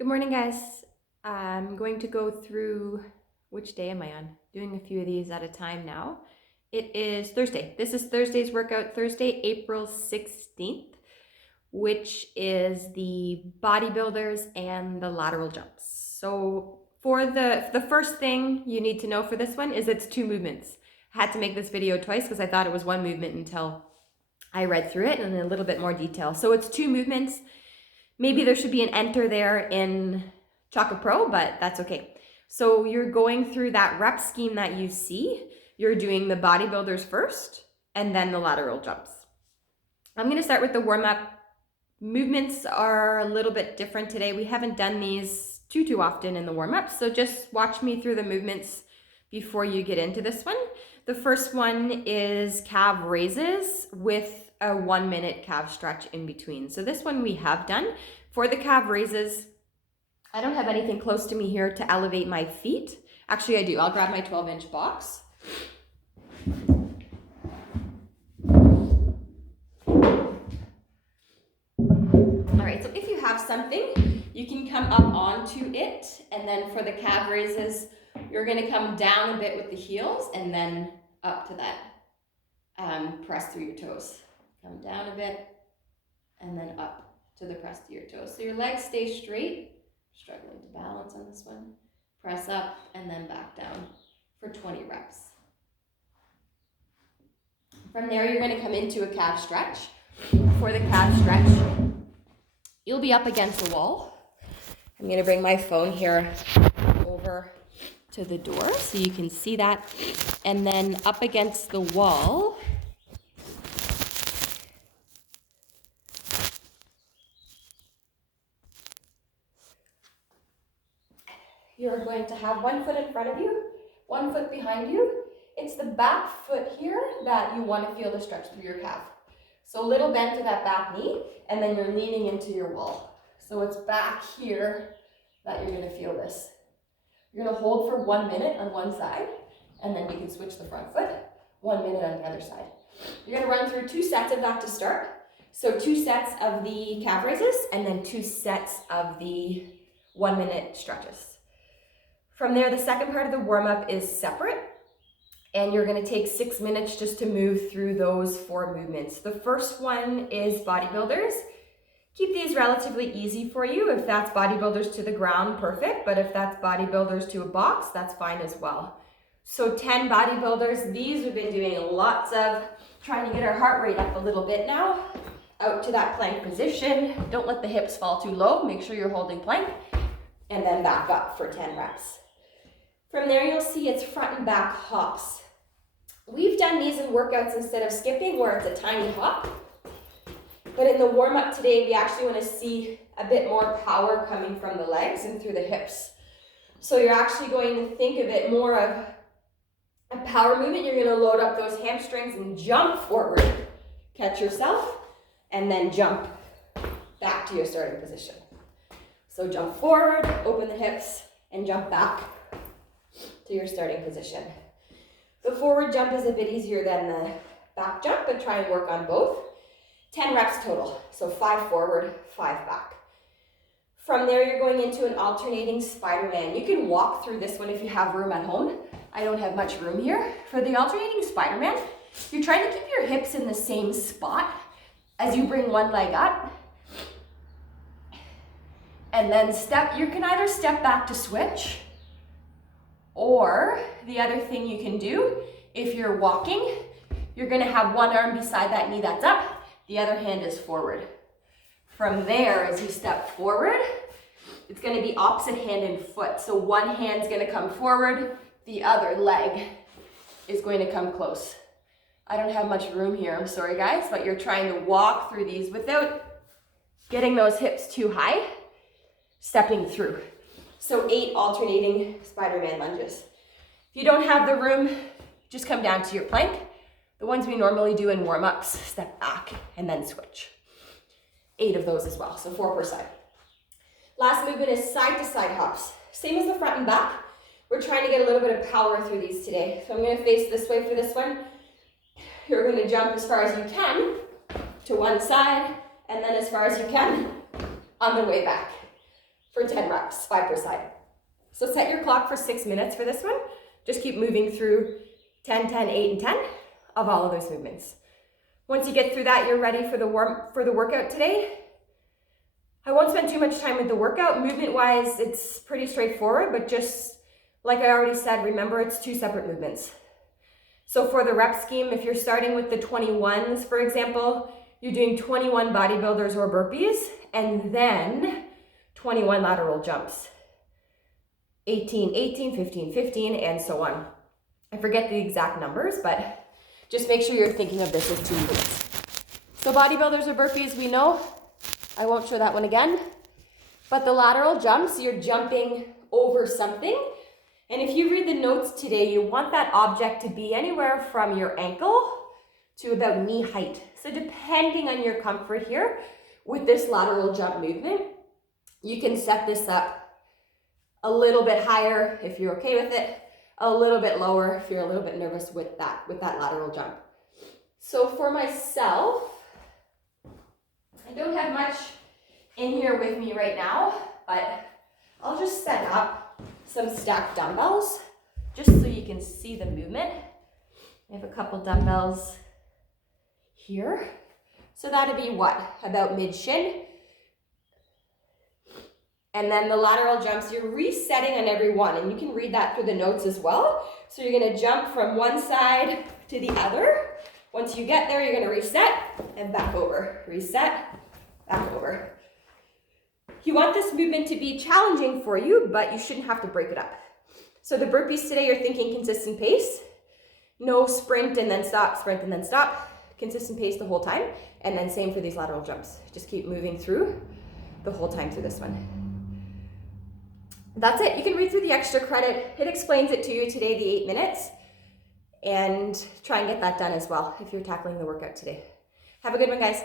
Good morning, guys. I'm going to go through, which day am I on? Doing a few of these at a time now. It is Thursday. This is Thursday's workout, Thursday, April 16th, which is the bodybuilders and the lateral jumps. So for the first thing you need to know for this one is it's two movements. I had to make this video twice because I thought it was one movement until I read through it in a little bit more detail. So it's two movements. Maybe there should be an enter there in Chaka Pro, but that's okay. So you're going through that rep scheme that you see. You're doing the bodybuilders first and then the lateral jumps. I'm going to start with the warm-up. Movements are a little bit different today. We haven't done these too often in the warm-up, so just watch me through the movements before you get into this one. The first one is calf raises with a 1 minute calf stretch in between. So this one we have done. For the calf raises, I don't have anything close to me here to elevate my feet. Actually, I do. I'll grab my 12-inch box. All right, so if you have something, you can come up onto it, and then for the calf raises, you're gonna come down a bit with the heels and then up to that. Press through your toes. Come down a bit and then up to the press to your toes. So your legs stay straight. Struggling to balance on this one. Press up and then back down for 20 reps. From there, you're going to come into a calf stretch. For the calf stretch, you'll be up against the wall. I'm going to bring my phone here over to the door so you can see that. And then up against the wall, you're going to have 1 foot in front of you, 1 foot behind you. It's the back foot here that you want to feel the stretch through your calf. So a little bend to that back knee, and then you're leaning into your wall. So it's back here that you're going to feel this. You're going to hold for 1 minute on one side, and then you can switch the front foot, 1 minute on the other side. You're going to run through 2 sets of that to start. So 2 sets of the calf raises, and then 2 sets of the 1 minute stretches. From there, the second part of the warm-up is separate, and you're going to take 6 minutes just to move through those 4 movements. The first one is bodybuilders. Keep these relatively easy for you. If that's bodybuilders to the ground, perfect, but if that's bodybuilders to a box, that's fine as well. So 10 bodybuilders. These we've been doing lots of, trying to get our heart rate up a little bit now. Out to that plank position. Don't let the hips fall too low. Make sure you're holding plank, and then back up for 10 reps. From there, you'll see it's front and back hops. We've done these in workouts instead of skipping, where it's a tiny hop. But in the warm-up today, we actually want to see a bit more power coming from the legs and through the hips. So you're actually going to think of it more of a power movement. You're going to load up those hamstrings and jump forward. Catch yourself, and then jump back to your starting position. So jump forward, open the hips, and jump back to your starting position. The forward jump is a bit easier than the back jump, but try and work on both. 10 reps total, so 5 forward, 5 back. From there, you're going into an alternating Spider-Man. You can walk through this one if you have room at home. I don't have much room here. For the alternating Spider-Man, you're trying to keep your hips in the same spot as you bring one leg up. And then you can either step back to switch, or the other thing you can do, if you're walking, you're going to have one arm beside that knee that's up, the other hand is forward. From there, as you step forward, it's going to be opposite hand and foot. So one hand's going to come forward, the other leg is going to come close. I don't have much room here, I'm sorry guys, but you're trying to walk through these without getting those hips too high, stepping through. So 8 alternating Spider-Man lunges. If you don't have the room, just come down to your plank. The ones we normally do in warm-ups, step back and then switch. 8 of those as well, so 4 per side. Last movement is side-to-side hops. Same as the front and back. We're trying to get a little bit of power through these today. So I'm going to face this way for this one. You're going to jump as far as you can to one side, and then as far as you can on the way back. for 10 reps, 5 per side. So set your clock for 6 minutes for this one. Just keep moving through 10, 10, 8, and 10 of all of those movements. Once you get through that, you're ready for the workout today. I won't spend too much time with the workout. Movement-wise, it's pretty straightforward, but just like I already said, remember it's 2 separate movements. So for the rep scheme, if you're starting with the 21s, for example, you're doing 21 bodybuilders or burpees, and then 21 lateral jumps. 18, 18, 15, 15, and so on. I forget the exact numbers, but just make sure you're thinking of this as 2 movements. So bodybuilders or burpees, we know. I won't show that one again. But the lateral jumps, you're jumping over something. And if you read the notes today, you want that object to be anywhere from your ankle to about knee height. So depending on your comfort here with this lateral jump movement, you can set this up a little bit higher if you're okay with it, a little bit lower if you're a little bit nervous with that lateral jump. So for myself, I don't have much in here with me right now, but I'll just set up some stacked dumbbells just so you can see the movement. I have a couple dumbbells here. So that'd be what? About mid-shin. And then the lateral jumps, you're resetting on every one, and you can read that through the notes as well. So you're gonna jump from one side to the other. Once you get there, you're gonna reset and back over. Reset, back over. You want this movement to be challenging for you, but you shouldn't have to break it up. So the burpees today, you're thinking consistent pace. No sprint and then stop, sprint and then stop. Consistent pace the whole time. And then same for these lateral jumps. Just keep moving through the whole time through this one. That's it. You can read through the extra credit. It explains it to you today, the 8 minutes. And try and get that done as well if you're tackling the workout today. Have a good one, guys.